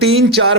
3-4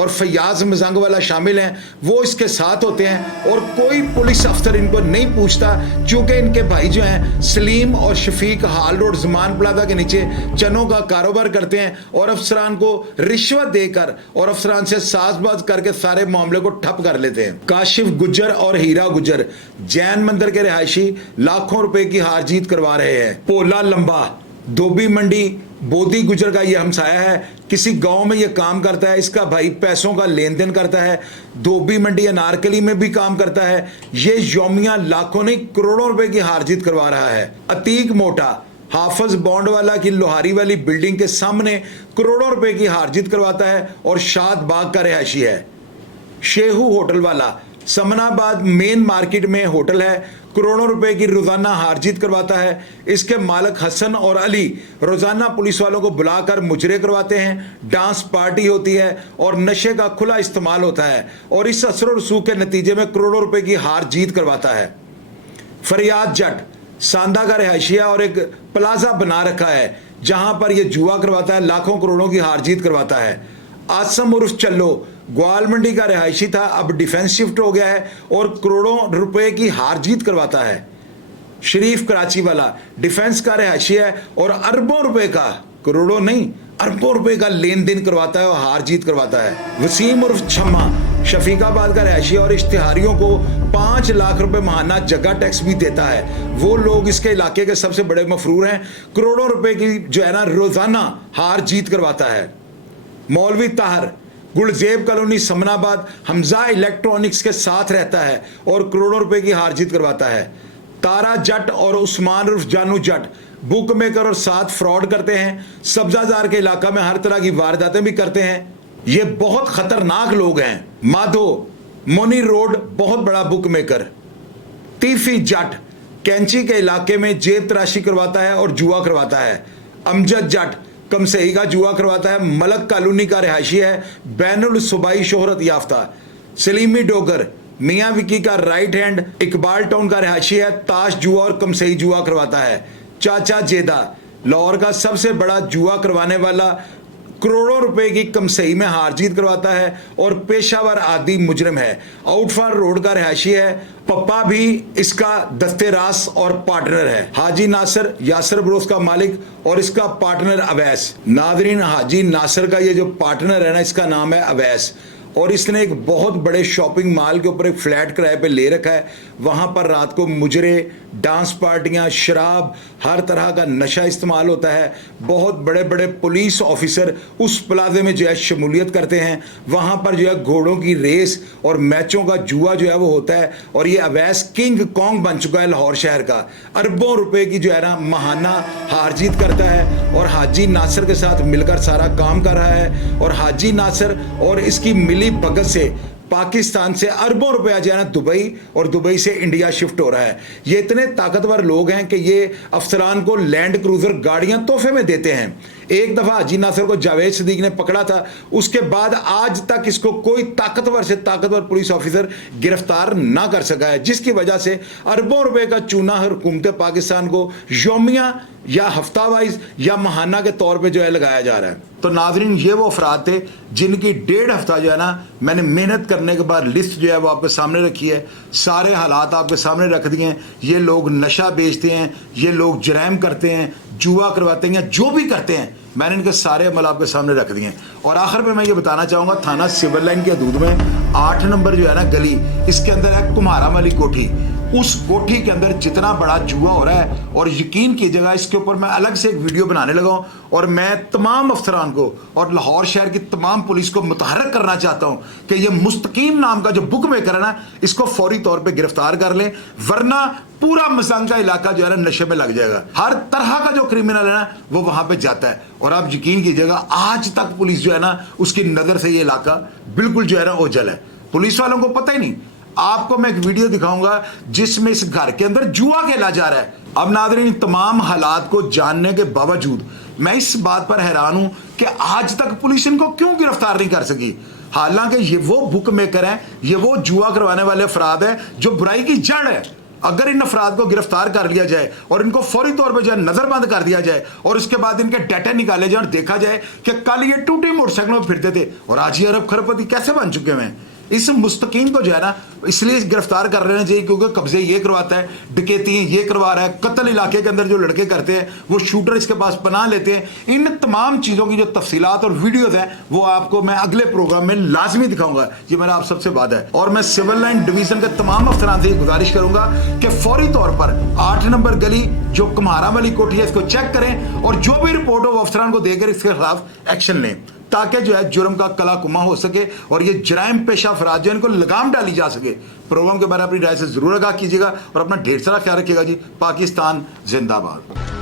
اور فیاض مزنگ والا شامل ہیں, وہ اس کے ساتھ ہوتے ہیں, اور کوئی پولیس افسر ان کو نہیں پوچھتا, چونکہ ان کے بھائی جو ہیں سلیم اور شفیق ہال روڈ زمان پلازا کے نیچے چنوں کا کاروبار کرتے ہیں, اور افسران کو رشوت دے کر اور افسران سے ساز باز کر کے سارے معاملے کو ٹھپ کر لیتے ہیں. کاشف گجر اور ہیرا گجر جین مندر کے رہائشی لاکھوں روپے کی ہار جیت کروا رہے ہیں. پولا لمبا دھوبی منڈی بودی گجر کا یہ ہمسایہ ہے, کسی گاؤں میں یہ کام کرتا ہے, اس کا بھائی پیسوں کا لین دین کرتا ہے, دھوبی منڈی انارکلی میں بھی کام کرتا ہے. یہ یومیہ لاکھوں نہیں کروڑوں روپے کی ہار جیت کروا رہا ہے. عتیق موٹا حافظ بونڈ والا کی لوہاری والی بلڈنگ کے سامنے کروڑوں روپے کی ہار جیت کرواتا ہے اور شاد باغ کا رہائشی ہے. شیہو ہوٹل والا سمن آباد مین مارکیٹ میں ہوٹل ہے, کروڑوں روپے کی روزانہ ہار جیت کرواتا ہے. اس کے مالک حسن اور علی روزانہ پولیس والوں کو بلا کر مجرے کرواتے ہیں, ڈانس پارٹی ہوتی ہے اور نشے کا کھلا استعمال ہوتا ہے, اور اس اثر و رسوخ کے نتیجے میں کروڑوں روپے کی ہار جیت کرواتا ہے. فریاد جٹ ساندہ کا رہائشی ہے اور ایک پلازا بنا رکھا ہے جہاں پر یہ جوا کرواتا ہے, لاکھوں کروڑوں کی ہار جیت کرواتا ہے. آسم عرف چلو گوال منڈی کا رہائشی تھا, اب ڈیفینس شفٹ ہو گیا ہے اور کروڑوں روپے کی ہار جیت کرواتا ہے. شریف کراچی والا ڈیفینس کا رہائشی ہے اور اربوں روپے کا, کروڑوں نہیں اربوں روپے کا لین دین کرواتا ہے اور ہار جیت کرواتا ہے. وسیم عرف چھما شفیق آباد کا رہائشی اور اشتہاریوں کو 5 لاکھ روپے ماہانہ جگہ ٹیکس بھی دیتا ہے. وہ لوگ اس کے علاقے کے سب سے بڑے مفرور ہیں, کروڑوں روپے کی جو ہے نا روزانہ ہار جیت کرواتا ہے. مولوی طاہر گلزیب کالونی سمن آباد حمزہ الیکٹرانکس کے ساتھ رہتا ہے اور کروڑوں روپے کی ہار جیت کرواتا ہے. تارا جٹ اور عثمان عرف جانو جٹ بک میکر اور ساتھ فراڈ کرتے ہیں, سبزہ زار کے علاقہ میں ہر طرح کی وارداتیں بھی کرتے ہیں. یہ بہت خطرناک لوگ ہیں. مادھو مونی روڈ بہت بڑا بک میکر. تیفی جٹ کینچی کے علاقے میں جیب تراشی کرواتا ہے اور جوا کرواتا ہے. امجد جٹ کمسئی کا جوا کرواتا ہے, ملک کالونی کا رہائشی ہے, بین الصوبائی شہرت یافتہ. سلیمی ڈوگر میاں وکی کا رائٹ ہینڈ اقبال ٹاؤن کا رہائشی ہے, تاش جوا اور کمسئی جوا کرواتا ہے. چاچا جیدہ لاہور کا سب سے بڑا جوا کروانے والا, کروڑوں روپے کی کمسئی میں ہار جیت کرواتا ہے اور پیشہ ور عادی مجرم ہے. آؤٹ فار روڈ کا رہائشی ہے, پپا بھی اس کا دستے راس اور پارٹنر ہے. حاجی ناصر یاسر بروس کا مالک اور اس کا پارٹنر اویس. ناظرین حاجی ناصر کا یہ جو پارٹنر ہے نا, اس کا نام ہے اویس, اور اس نے ایک بہت بڑے شاپنگ مال کے اوپر ایک فلیٹ کرائے پہ لے رکھا ہے. وہاں پر رات کو مجرے, ڈانس پارٹیاں, شراب, ہر طرح کا نشہ استعمال ہوتا ہے. بہت بڑے بڑے پولیس آفیسر اس پلازے میں جو ہے شمولیت کرتے ہیں. وہاں پر جو ہے گھوڑوں کی ریس اور میچوں کا جوا جو ہے وہ ہوتا ہے, اور یہ اویس کنگ کانگ بن چکا ہے لاہور شہر کا. اربوں روپے کی جو ہے نا ماہانہ ہار جیت کرتا ہے اور حاجی ناصر کے ساتھ مل کر سارا کام کر رہا ہے. اور حاجی ناصر اور اس کی ملی بھگت سے پاکستان سے اربوں روپیہ جو ہے نا دبئی, اور دبئی سے انڈیا شفٹ ہو رہا ہے. یہ اتنے طاقتور لوگ ہیں کہ یہ افسران کو لینڈ کروزر گاڑیاں تحفے میں دیتے ہیں. ایک دفعہ حاجی ناصر کو جاوید صدیق نے پکڑا تھا, اس کے بعد آج تک اس کو کوئی طاقتور سے طاقتور پولیس آفیسر گرفتار نہ کر سکا ہے, جس کی وجہ سے اربوں روپے کا چونا حکومت پاکستان کو یومیہ یا ہفتہ وائز یا ماہانہ کے طور پہ جو ہے لگایا جا رہا ہے. تو ناظرین یہ وہ افراد تھے جن کی 1.5 ہفتہ جو ہے نا میں نے محنت کرنے کے بعد لسٹ جو ہے وہ آپ کے سامنے رکھی ہے. سارے حالات آپ کے سامنے رکھ دیے ہیں. یہ لوگ نشہ بیچتے ہیں, یہ لوگ جرائم کرتے ہیں, جوا کرواتے ہیں, جو بھی کرتے ہیں میں نے ان کے سارے عمل آپ کے سامنے رکھ دیے ہیں. اور آخر میں یہ بتانا چاہوں گا, تھانہ سول لائن کی حدود میں 8 نمبر جو ہے نا گلی, اس کے اندر ہے کمہارا والی کوٹھی. اس کوٹھی کے اندر جتنا بڑا جوا ہو رہا ہے, اور یقین کیجیے گا اس کے اوپر میں الگ سے ایک ویڈیو بنانے لگا ہوں, اور میں تمام افسران کو اور لاہور شہر کی تمام پولیس کو متحرک کرنا چاہتا ہوں کہ یہ مستقیم نام کا جو بک میکر ہے نا, اس کو فوری طور پہ گرفتار کر لیں, ورنہ پورا مزنگ کا علاقہ جو ہے نا نشے میں لگ جائے گا. ہر طرح کا جو کرمنل ہے نا وہ وہاں پہ جاتا ہے, اور آپ یقین کیجیے گا آج تک پولیس جو ہے نا اس کی نظر سے یہ علاقہ بالکل جو ہے نا اوجھل ہے. پولیس والوں کو پتہ ہی نہیں. آپ کو میں ایک ویڈیو دکھاؤں گا جس میں اس گھر کے اندر جوا کھیلا جا رہا ہے. اب ناظرین تمام حالات کو جاننے کے باوجود میں اس بات پر حیران ہوں کہ آج تک پولیس ان کو کیوں گرفتار نہیں کر سکی, حالانکہ یہ وہ بک میکر ہیں, یہ وہ جوا کروانے والے افراد ہیں جو برائی کی جڑ ہے. اگر ان افراد کو گرفتار کر لیا جائے اور ان کو فوری طور پہ جو ہے نظر بند کر دیا جائے اور اس کے بعد ان کے ڈیٹا نکالے جائیں اور دیکھا جائے کہ کل یہ ٹوٹی موٹر سائیکلوں میں پھرتے تھے اور آج یہ ارب کھربپتی کیسے بن چکے ہوئے ہیں. اس مستقیم کو جو ہے نا اس لیے گرفتار کر رہے ہیں چاہیے کیونکہ قبضے یہ کرواتا ہے, ڈکیتی یہ کروا رہا ہے, قتل علاقے کے اندر جو لڑکے کرتے ہیں وہ شوٹر اس کے پاس پناہ لیتے ہیں. ان تمام چیزوں کی جو تفصیلات اور ویڈیوز ہیں وہ آپ کو میں اگلے پروگرام میں لازمی دکھاؤں گا. یہ میرا آپ سب سے وعدہ ہے. اور میں سول لائن ڈویژن کے تمام افسران سے یہ گزارش کروں گا کہ فوری طور پر 8 نمبر گلی جو کمہارا والی کوٹھی ہے اس کو چیک کریں اور جو بھی رپورٹ ہو وہ افسران کو دے کر اس کے خلاف ایکشن لیں تاکہ جو ہے جرم کا کلا کما ہو سکے اور یہ جرائم پیشہ افراد جو ان کو لگام ڈالی جا سکے. پروگرام کے بارے میں اپنی رائے سے ضرور آگاہ کیجیے گا اور اپنا ڈھیر سارا خیال رکھیے گا. جی پاکستان زندہ باد.